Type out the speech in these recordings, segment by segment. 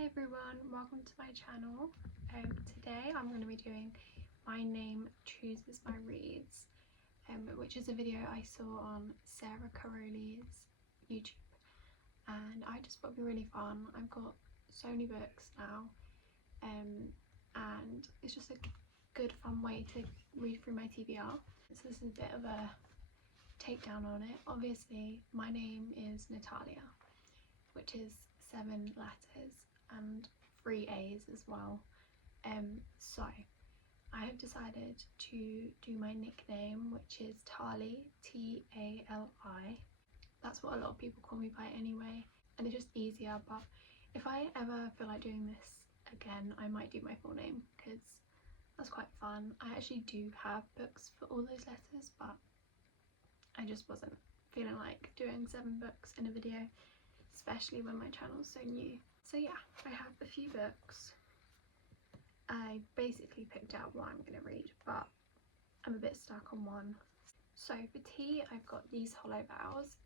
Hi everyone, welcome to my channel. Today I'm going to be doing My Name Chooses My Reads, which is a video I saw on Sara YouTube, and I just thought it'd be really fun. I've got so many books now, and it's just a good fun way to read through my TBR. So this is a bit of a takedown on it. Obviously my name is Natalia, which is 7 letters and 3 A's as well. So I have decided to do my nickname, which is Tali, T-A-L-I. That's what a lot of people call me by anyway, and it's just easier. But if I ever feel like doing this again, I might do my full name because that's quite fun. I actually do have books for all those letters, but I just wasn't feeling like doing 7 books in a video, especially when my channel's so new. So yeah, I have a few books. I basically picked out what I'm going to read, but I'm a bit stuck on one. So for tea, I've got these Hollow Vows.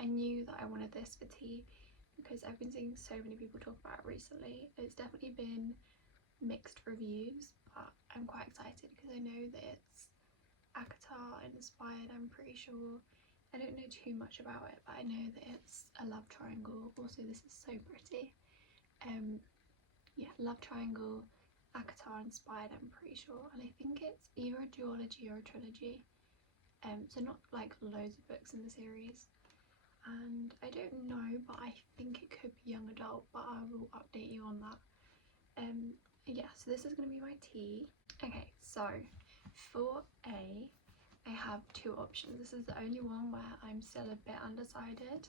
I knew that I wanted this for tea because I've been seeing so many people talk about it recently. It's definitely been mixed reviews, but I'm quite excited because I know that it's ACOTAR inspired, I'm pretty sure. I don't know too much about it, but I know that it's a love triangle. Also, this is so pretty. Yeah, love triangle, ACOTAR inspired, I'm pretty sure, and I think it's either a duology or a trilogy. So not like loads of books in the series, and I don't know, but I think it could be young adult, but I will update you on that. Yeah, so this is going to be my tea. Okay, so for A, I have 2 options. This is the only one where I'm still a bit undecided.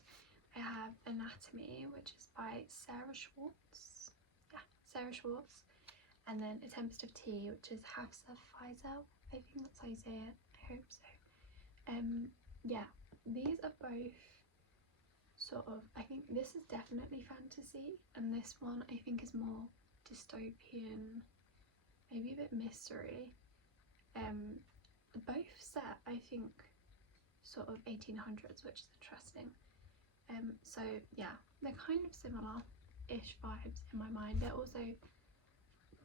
I have Anatomy, which is by Sara Schwartz. Yeah, Sara Schwartz. And then A Tempest of Tea, which is Hafsa Faisal. I think that's how you say it. I hope so. Yeah, these are both sort of, I think this is definitely fantasy, and this one I think is more dystopian, maybe a bit mystery. Both set, I think, sort of 1800s, which is interesting. So yeah, they're kind of similar-ish vibes in my mind. They're also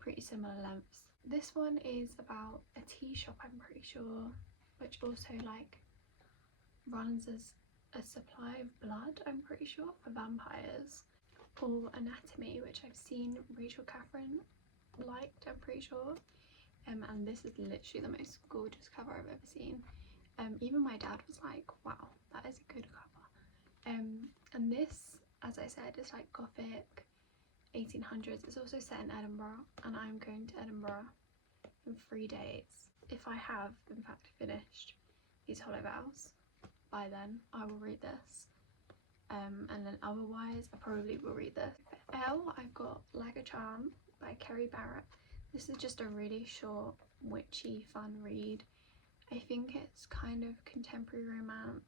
pretty similar lengths. This one is about a tea shop, I'm pretty sure, which also like runs as a supply of blood, I'm pretty sure, for vampires. Or Anatomy, which I've seen Rachel Catherine liked, I'm pretty sure. And this is literally the most gorgeous cover I've ever seen. Even my dad was like, wow, that is a good cover. And this, as I said, is like gothic 1800s. It's also set in Edinburgh, and I'm going to Edinburgh in 3 days. If I have in fact finished these Hollow Vows by then, I will read this. And then otherwise I probably will read this. For L, I've got Like a Charm by Kerry, Barrett. This is just a really short, witchy, fun read. I think it's kind of contemporary romance,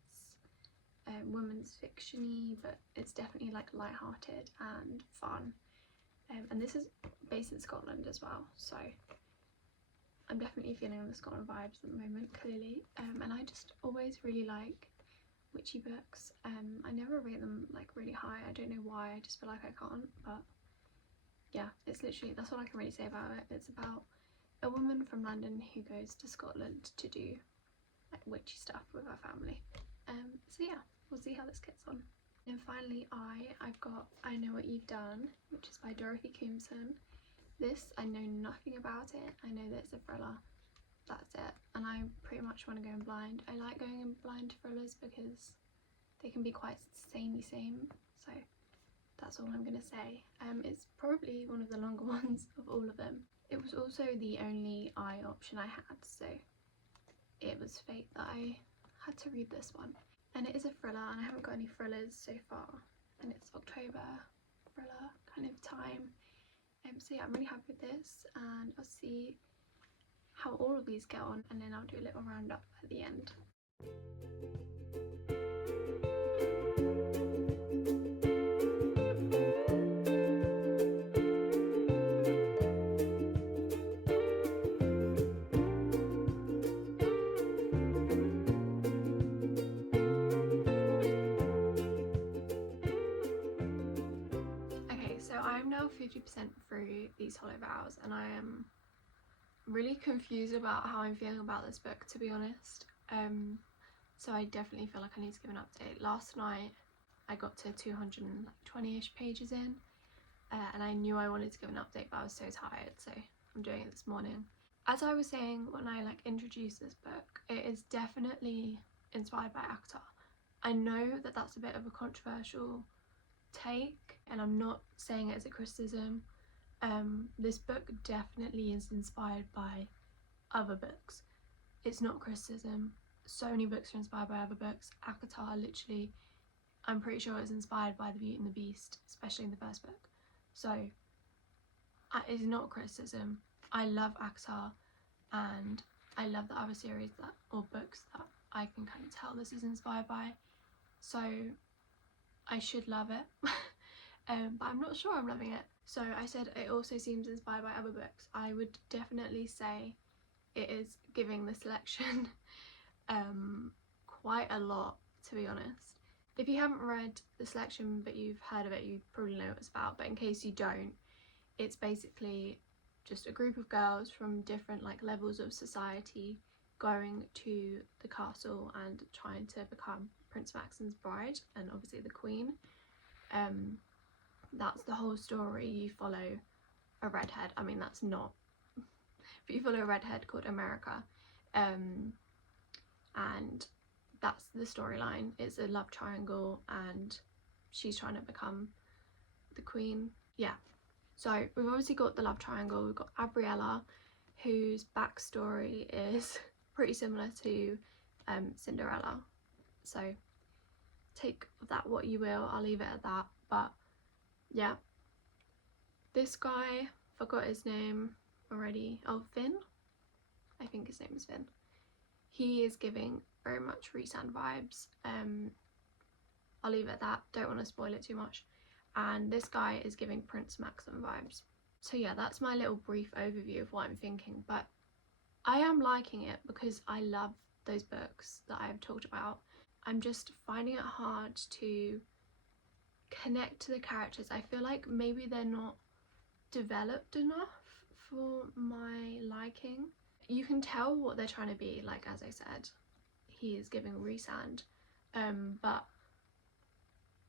women's fiction-y, but it's definitely like light-hearted and fun. And this is based in Scotland as well, so I'm definitely feeling the Scotland vibes at the moment, clearly. And I just always really like witchy books. I never rate them like really high. I don't know why, I just feel like I can't, but yeah, it's literally, that's all I can really say about it. It's about a woman from London who goes to Scotland to do like witchy stuff with her family. So yeah, we'll see how this gets on. And finally I've got I Know What You've Done, which is by Dorothy Koomson. This, I know nothing about it. I know that it's a thriller, that's it, and I pretty much want to go in blind. I like going in blind to thrillers because they can be quite samey, so that's all I'm gonna say. It's probably one of the longer ones of all of them. It was also the only I option I had, so it was fate that I had to read this one. And it is a thriller, and I haven't got any thrillers so far, and it's October thriller kind of time. So yeah, I'm really happy with this, and I'll see how all of these get on, and then I'll do a little roundup at the end. Okay, so So I'm now 50% through these Hollow Vows, and I am really confused about how I'm feeling about this book, to be honest. So I definitely feel like I need to give an update. Last night I got to 220-ish pages in, and I knew I wanted to give an update, but I was so tired, so I'm doing it this morning. As I was saying when I introduced this book, it is definitely inspired by ACOTAR. I know that that's a bit of a controversial take, and I'm not saying it as a criticism. This book definitely is inspired by other books. It's not criticism. So many books are inspired by other books. ACOTAR, literally, I'm pretty sure it's inspired by The Beauty and the Beast, especially in the first book. So it's not criticism. I love ACOTAR, and I love the other series or books that I can kind of tell this is inspired by. So I should love it, but I'm not sure I'm loving it. So I said it also seems inspired by other books. I would definitely say it is giving the selection quite a lot, to be honest. If you haven't read the selection but you've heard of it, you probably know what it's about, but in case you don't, it's basically just a group of girls from different levels of society going to the castle and trying to become Prince Maxim's bride and obviously the queen. That's the whole story. You follow a redhead, I mean that's not, but you follow a redhead called America, and that's the storyline. It's a love triangle and she's trying to become the queen. Yeah, so we've obviously got the love triangle. We've got Gabriella, whose backstory is pretty similar to Cinderella, so take of that what you will. I'll leave it at that. But yeah, this guy, forgot his name already. Oh, Finn, I think his name is Finn. He is giving very much Rhysand vibes. I'll leave it at that, don't want to spoil it too much. And this guy is giving Prince Maxim vibes. So yeah, that's my little brief overview of what I'm thinking, but I am liking it because I love those books that I have talked about. I'm just finding it hard to connect to the characters. I feel like maybe they're not developed enough for my liking. You can tell what they're trying to be, as I said, he is giving Rhysand, but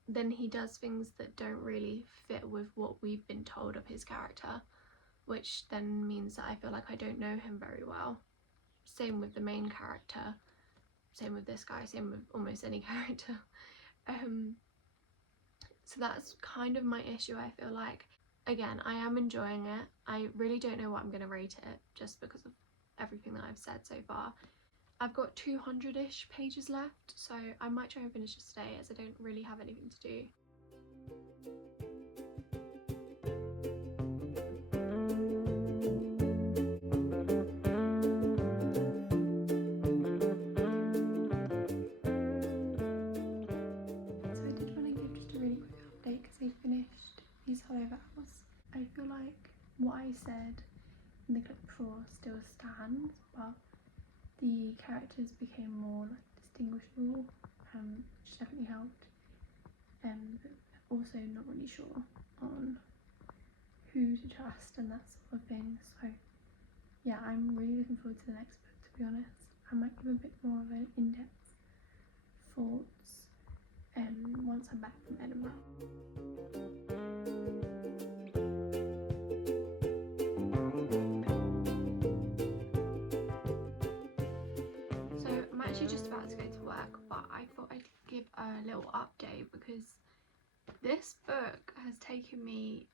then he does things that don't really fit with what we've been told of his character, which then means that I feel like I don't know him very well. Same with the main character, same with this guy, same with almost any character. So that's kind of my issue, I feel like. Again, I am enjoying it. I really don't know what I'm going to rate it, just because of everything that I've said so far. I've got 200-ish pages left, so I might try and finish this today as I don't really have anything to do. So I did want to give just a really quick update because I finished these Hollow Vows. I feel like what I said in the clip before still stands, but the characters became more distinguishable, which definitely helped. But also not really sure on who to trust and that sort of thing. So yeah, I'm really looking forward to the next book, to be honest. I might give a bit more of an in-depth thoughts once I'm back from Edinburgh. Just about to go to work, but I thought I'd give a little update because this book has taken me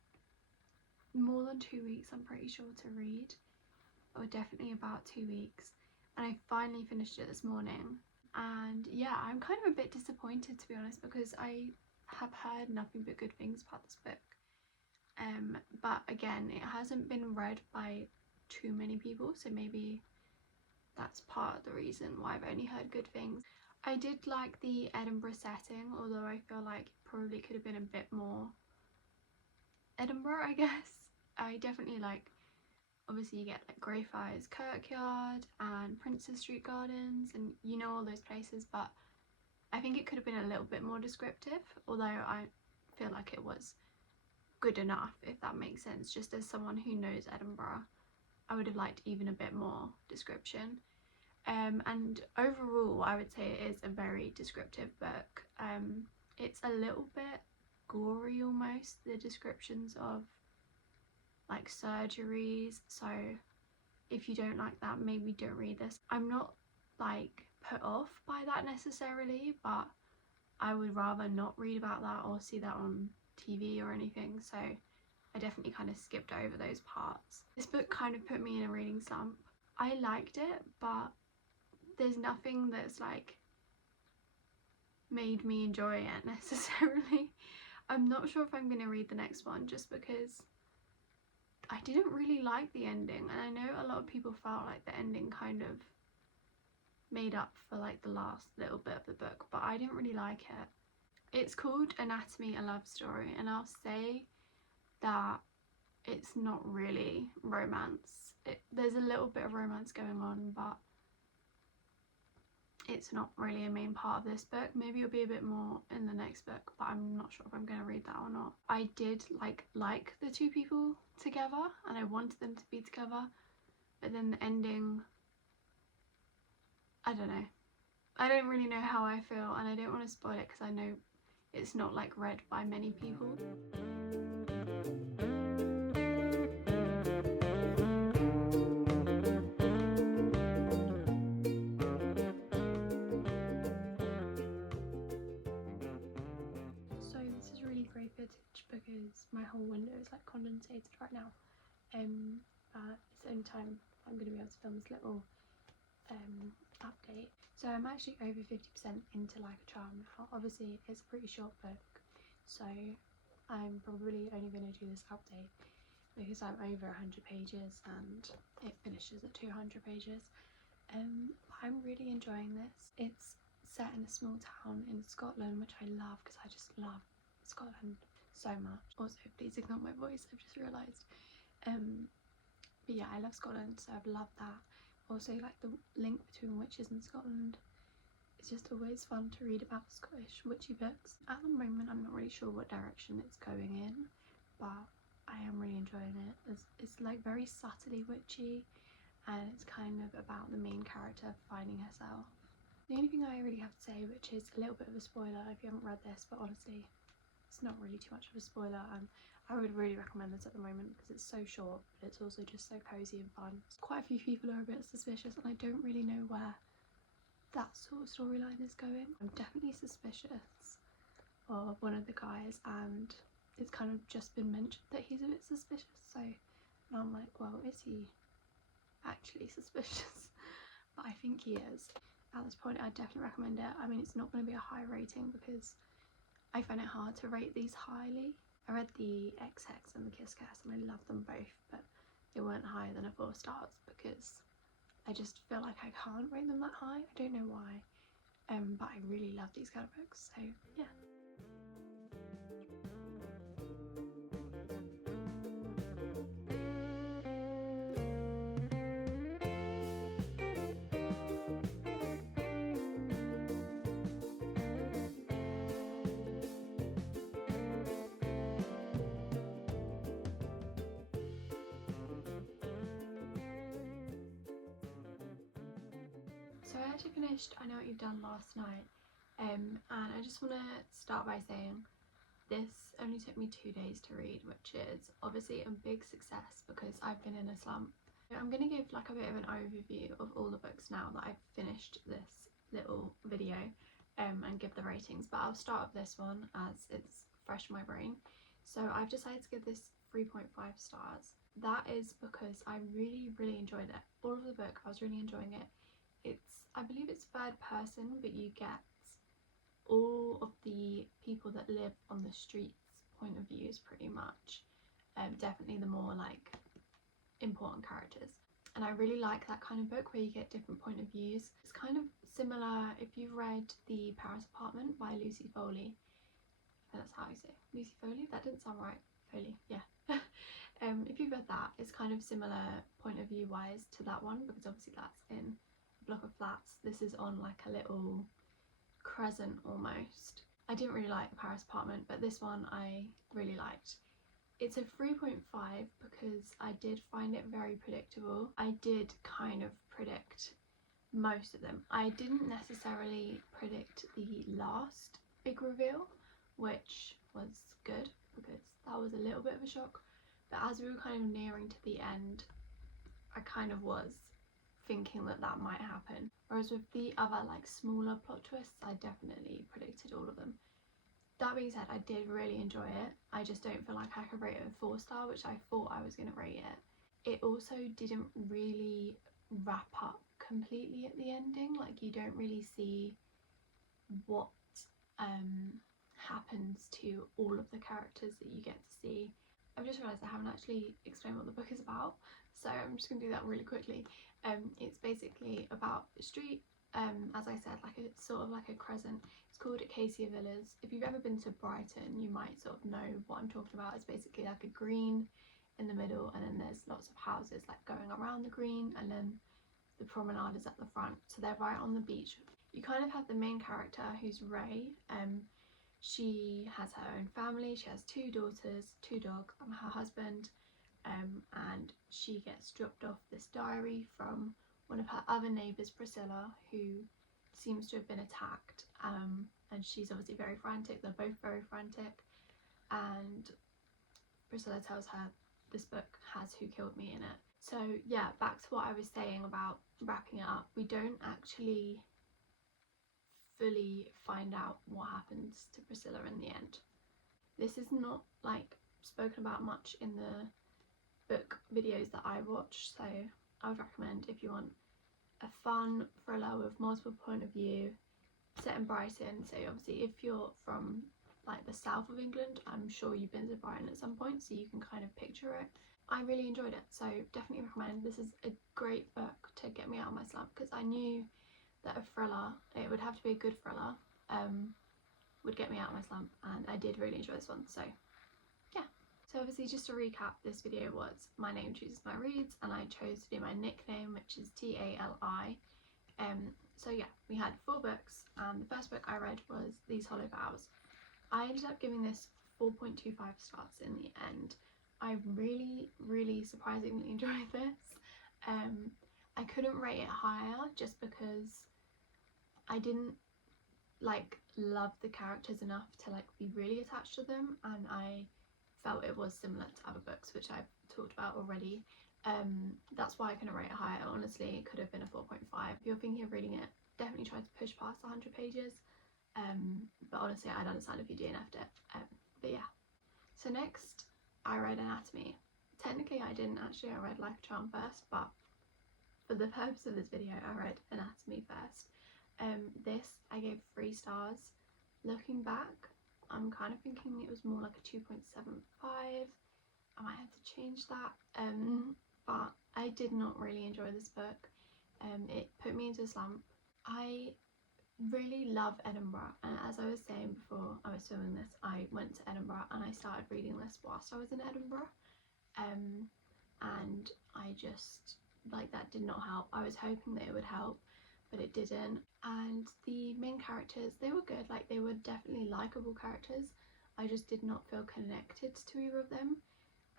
more than 2 weeks, I'm pretty sure, to read, or definitely about 2 weeks, and I finally finished it this morning. And yeah, I'm kind of a bit disappointed, to be honest, because I have heard nothing but good things about this book, but again, it hasn't been read by too many people, so maybe that's part of the reason why I've only heard good things. I did like the Edinburgh setting, although I feel like it probably could have been a bit more Edinburgh, I guess. I definitely obviously you get Greyfriars Kirkyard and Princes Street Gardens and all those places, but I think it could have been a little bit more descriptive, although I feel like it was good enough, if that makes sense. Just as someone who knows Edinburgh, I would have liked even a bit more description. And overall I would say it is a very descriptive book. It's a little bit gory almost, the descriptions of like surgeries, so if you don't like that, maybe don't read this. I'm not like put off by that necessarily, but I would rather not read about that or see that on TV or anything, so I definitely kind of skipped over those parts. This book kind of put me in a reading slump. I liked it, but there's nothing that's like made me enjoy it necessarily. I'm not sure if I'm going to read the next one just because I didn't really like the ending, and I know a lot of people felt like the ending kind of made up for like the last little bit of the book, but I didn't really like it. It's called Anatomy: A Love Story, and I'll say that it's not really romance. There's a little bit of romance going on, but it's not really a main part of this book. Maybe it'll be a bit more in the next book, but I'm not sure if I'm going to read that or not. I did like the two people together, and I wanted them to be together, but then the ending, I don't know. I don't really know how I feel, and I don't want to spoil it because I know it's not like read by many people. Because my whole window is like condensated right now, but it's the only time I'm going to be able to film this little update. So I'm actually over 50% into Like a Charm now. Obviously it's a pretty short book, so I'm probably only going to do this update because I'm over 100 pages and it finishes at 200 pages. I'm really enjoying this. It's set in a small town in Scotland, which I love because I just love Scotland so much. Also, please ignore my voice, I've just realised. But yeah, I love Scotland, so I've loved that. Also, like the link between witches and Scotland. It's just always fun to read about Scottish witchy books. At the moment, I'm not really sure what direction it's going in, but I am really enjoying it. It's like very subtly witchy, and it's kind of about the main character finding herself. The only thing I really have to say, which is a little bit of a spoiler if you haven't read this, but honestly, it's not really too much of a spoiler, and I would really recommend this at the moment because it's so short, but it's also just so cozy and fun. Quite a few people are a bit suspicious, and I don't really know where that sort of storyline is going. I'm definitely suspicious of one of the guys, and it's kind of just been mentioned that he's a bit suspicious, so now I'm like, well, is he actually suspicious? But I think he is. At this point, I'd definitely recommend it. I mean, it's not going to be a high rating because I find it hard to rate these highly. I read the XX and the Kiss Kiss and I love them both, but they weren't higher than a 4 stars because I just feel like I can't rate them that high. I don't know why, but I really love these kind of books, so yeah. So I actually finished I Know What You've Done last night, and I just want to start by saying this only took me 2 days to read, which is obviously a big success because I've been in a slump. I'm going to give like a bit of an overview of all the books now that I've finished this little video, and give the ratings, but I'll start with this one as it's fresh in my brain. So I've decided to give this 3.5 stars. That is because I really enjoyed it. All of the book, I was really enjoying it. I believe it's third person, but you get all of the people that live on the streets point of views pretty much. Definitely the more like important characters, and I really like that kind of book where you get different point of views. It's kind of similar if you've read The Paris Apartment by Lucy Foley. That's how I say it. Lucy Foley? That didn't sound right. Foley, yeah. If you've read that, it's kind of similar point of view wise to that one, because obviously that's in a block of flats. This is on like a little crescent almost. I didn't really like The Paris Apartment, but this one I really liked. It's a 3.5 because I did find it very predictable. I did kind of predict most of them. I didn't necessarily predict the last big reveal, which was good because that was a little bit of a shock. But as we were kind of nearing to the end, I kind of was thinking that that might happen. Whereas with the other like smaller plot twists, I definitely predicted all of them. That being said, I did really enjoy it. I just don't feel like I could rate it a 4-star, which I thought I was going to rate it. It also didn't really wrap up completely at the ending. Like, you don't really see what happens to all of the characters that you get to see. I've just realised I haven't actually explained what the book is about, so I'm just going to do that really quickly. It's basically about a street, as I said, like a sort of like a crescent. It's called Acacia Villas. If you've ever been to Brighton, you might sort of know what I'm talking about. It's basically like a green in the middle, and then there's lots of houses like going around the green, and then the promenade is at the front, so they're right on the beach. You kind of have the main character, who's Ray. She has her own family. She has 2 daughters, 2 dogs, and her husband, and she gets dropped off this diary from one of her other neighbours, Priscilla, who seems to have been attacked, and she's obviously very frantic. They're both very frantic, and Priscilla tells her this book has Who Killed Me in it. So yeah, back to what I was saying about wrapping it up. We don't actually fully find out what happens to Priscilla in the end. This is not like spoken about much in the book videos that I watch, so I would recommend, if you want a fun thriller with multiple point of view set in Brighton. So obviously if you're from like the south of England, I'm sure you've been to Brighton at some point, so you can kind of picture it. I really enjoyed it, so definitely recommend. This is a great book to get me out of my slump, because I knew that a thriller, it would have to be a good thriller, would get me out of my slump, and I did really enjoy this one. So yeah, so obviously just to recap, this video was my name chooses my reads, and I chose to do my nickname, which is TALI. So yeah, we had 4 books, and the first book I read was These Hollow Vows. I ended up giving this 4.25 stars in the end. I really surprisingly enjoyed this. I couldn't rate it higher just because I didn't like love the characters enough to like be really attached to them, and I felt it was similar to other books which I've talked about already. That's why I couldn't rate it higher. Honestly, it could have been a 4.5. If you're thinking of reading it, definitely try to push past 100 pages. But honestly, I'd understand if you DNF'd it. But yeah. So next, I read Anatomy. Technically, I didn't actually. I read Like a Charm first, but for the purpose of this video, I read Anatomy first. This I gave 3 stars. Looking back, I'm kind of thinking it was more like a 2.75. I might have to change that. But I did not really enjoy this book. It put me into a slump. I really love Edinburgh, and as I was saying before I was filming this, I went to Edinburgh and I started reading this whilst I was in Edinburgh, and I just, like, that did not help. I was hoping that it would help, but it didn't. And the main characters, they were good, like they were definitely likable characters. I just did not feel connected to either of them,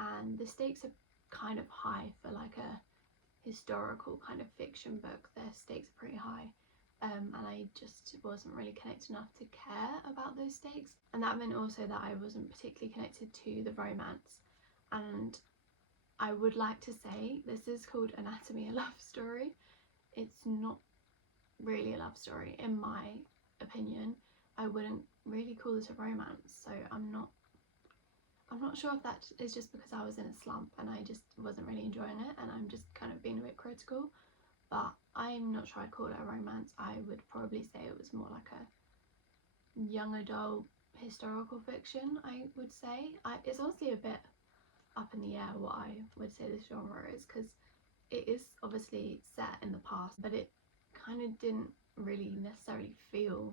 and the stakes are kind of high for like a historical kind of fiction book. Their stakes are pretty high. And I just wasn't really connected enough to care about those stakes, and that meant also that I wasn't particularly connected to the romance. And I would like to say this is called Anatomy, a love story. It's not really a love story in my opinion. I wouldn't really call this a romance, so I'm not sure if that is just because I was in a slump and I just wasn't really enjoying it, and I'm just kind of being a bit critical. But I'm not sure I'd call it a romance. I would probably say it was more like a young adult historical fiction, I would say. It's honestly a bit up in the air what I would say this genre is, because it is obviously set in the past, but it kind of didn't really necessarily feel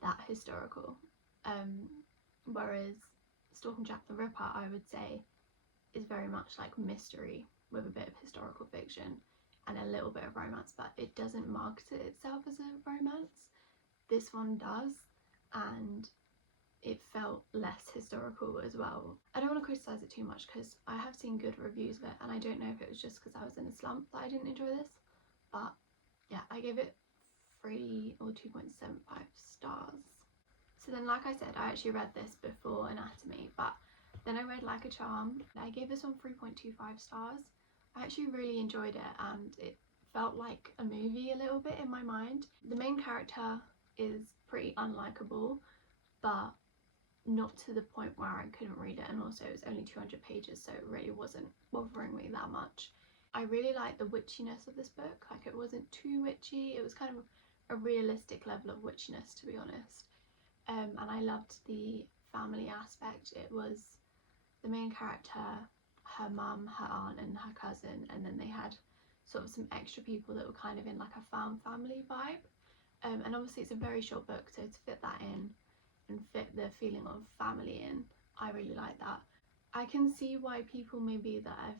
that historical. Whereas Stalking Jack the Ripper, I would say, is very much like mystery with a bit of historical fiction and a little bit of romance, but it doesn't market itself as a romance. This one does, and it felt less historical as well. I don't want to criticise it too much because I have seen good reviews of it, and I don't know if it was just because I was in a slump that I didn't enjoy this, but yeah, I gave it 3 or 2.75 stars. So then, like I said, I actually read this before Anatomy, but then I read Like a Charm. I gave this one 3.25 stars. I actually really enjoyed it, and it felt like a movie a little bit in my mind. The main character is pretty unlikable, but not to the point where I couldn't read it, and also it was only 200 pages, so it really wasn't bothering me that much. I really liked the witchiness of this book. Like, it wasn't too witchy, it was kind of a realistic level of witchiness, to be honest. And I loved the family aspect. It was the main character, her mum, her aunt and her cousin, and then they had sort of some extra people that were kind of in like a found family vibe. And obviously it's a very short book, so to fit that in and fit the feeling of family in, I really like that. I can see why people maybe that are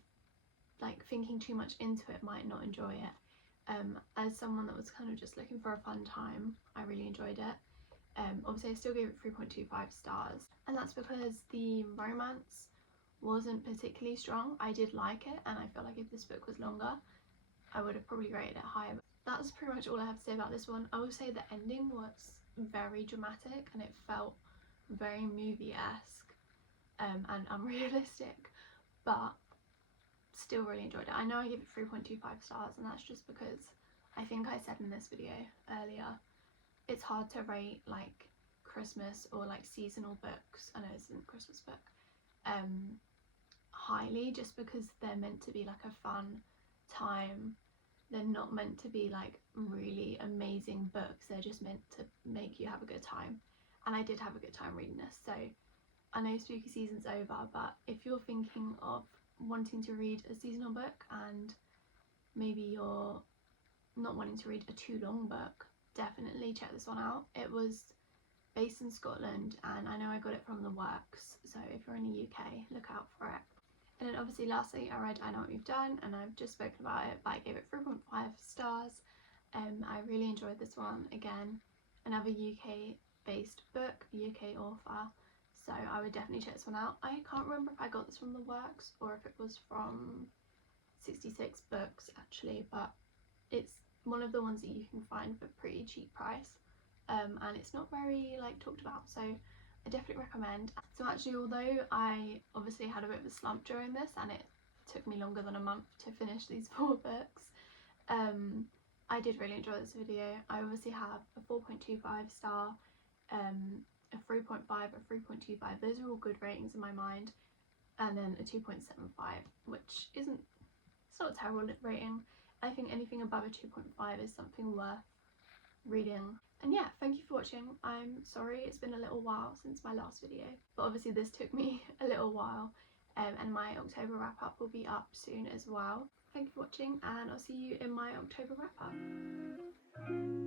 like thinking too much into it might not enjoy it. As someone that was kind of just looking for a fun time, I really enjoyed it. Obviously I still gave it 3.25 stars, and that's because the romance wasn't particularly strong. I did like it, and I feel like if this book was longer I would have probably rated it higher. That's pretty much all I have to say about this one. I will say the ending was very dramatic and it felt very movie-esque and unrealistic, but still really enjoyed it. I know I gave it 3.25 stars, and that's just because I think I said in this video earlier, it's hard to rate like Christmas or like seasonal books, I know this isn't a Christmas book, highly, just because they're meant to be like a fun time. They're not meant to be like really amazing books, they're just meant to make you have a good time, and I did have a good time reading this. So I know spooky season's over, but if you're thinking of wanting to read a seasonal book and maybe you're not wanting to read a too long book, definitely check this one out. It was based in Scotland, and I know I got it from the Works, so if you're in the UK, look out for it. And then obviously lastly I read I Know What You've Done, and I've just spoken about it, but I gave it 3.5 stars. I really enjoyed this one. Again, another UK based book, UK author, so I would definitely check this one out. I can't remember if I got this from the Works or if it was from 66 Books actually, but it's one of the ones that you can find for a pretty cheap price, and it's not very like talked about, so I definitely recommend. So actually, although I obviously had a bit of a slump during this and it took me longer than a month to finish these 4 books, I did really enjoy this video. I obviously have a 4.25 star, a 3.5, a 3.25, those are all good ratings in my mind, and then a 2.75, which isn't, it's not a terrible rating. I think anything above a 2.5 is something worth reading. And yeah, thank you for watching. I'm sorry it's been a little while since my last video, but obviously this took me a little while, and my October wrap up will be up soon as well. Thank you for watching, and I'll see you in my October wrap up.